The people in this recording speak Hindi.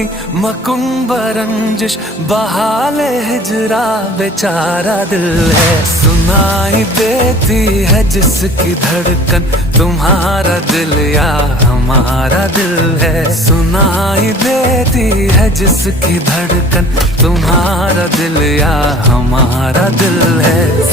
की मकुम्ब रंजिश, बहाले हिजरा बेचारा दिल है। सुनाई देती है जिसकी धड़कन, तुम्हारा दिल या हमारा दिल है। सुनाई देती है जिसकी धड़कन, तुम्हारा दिल या हमारा दिल है।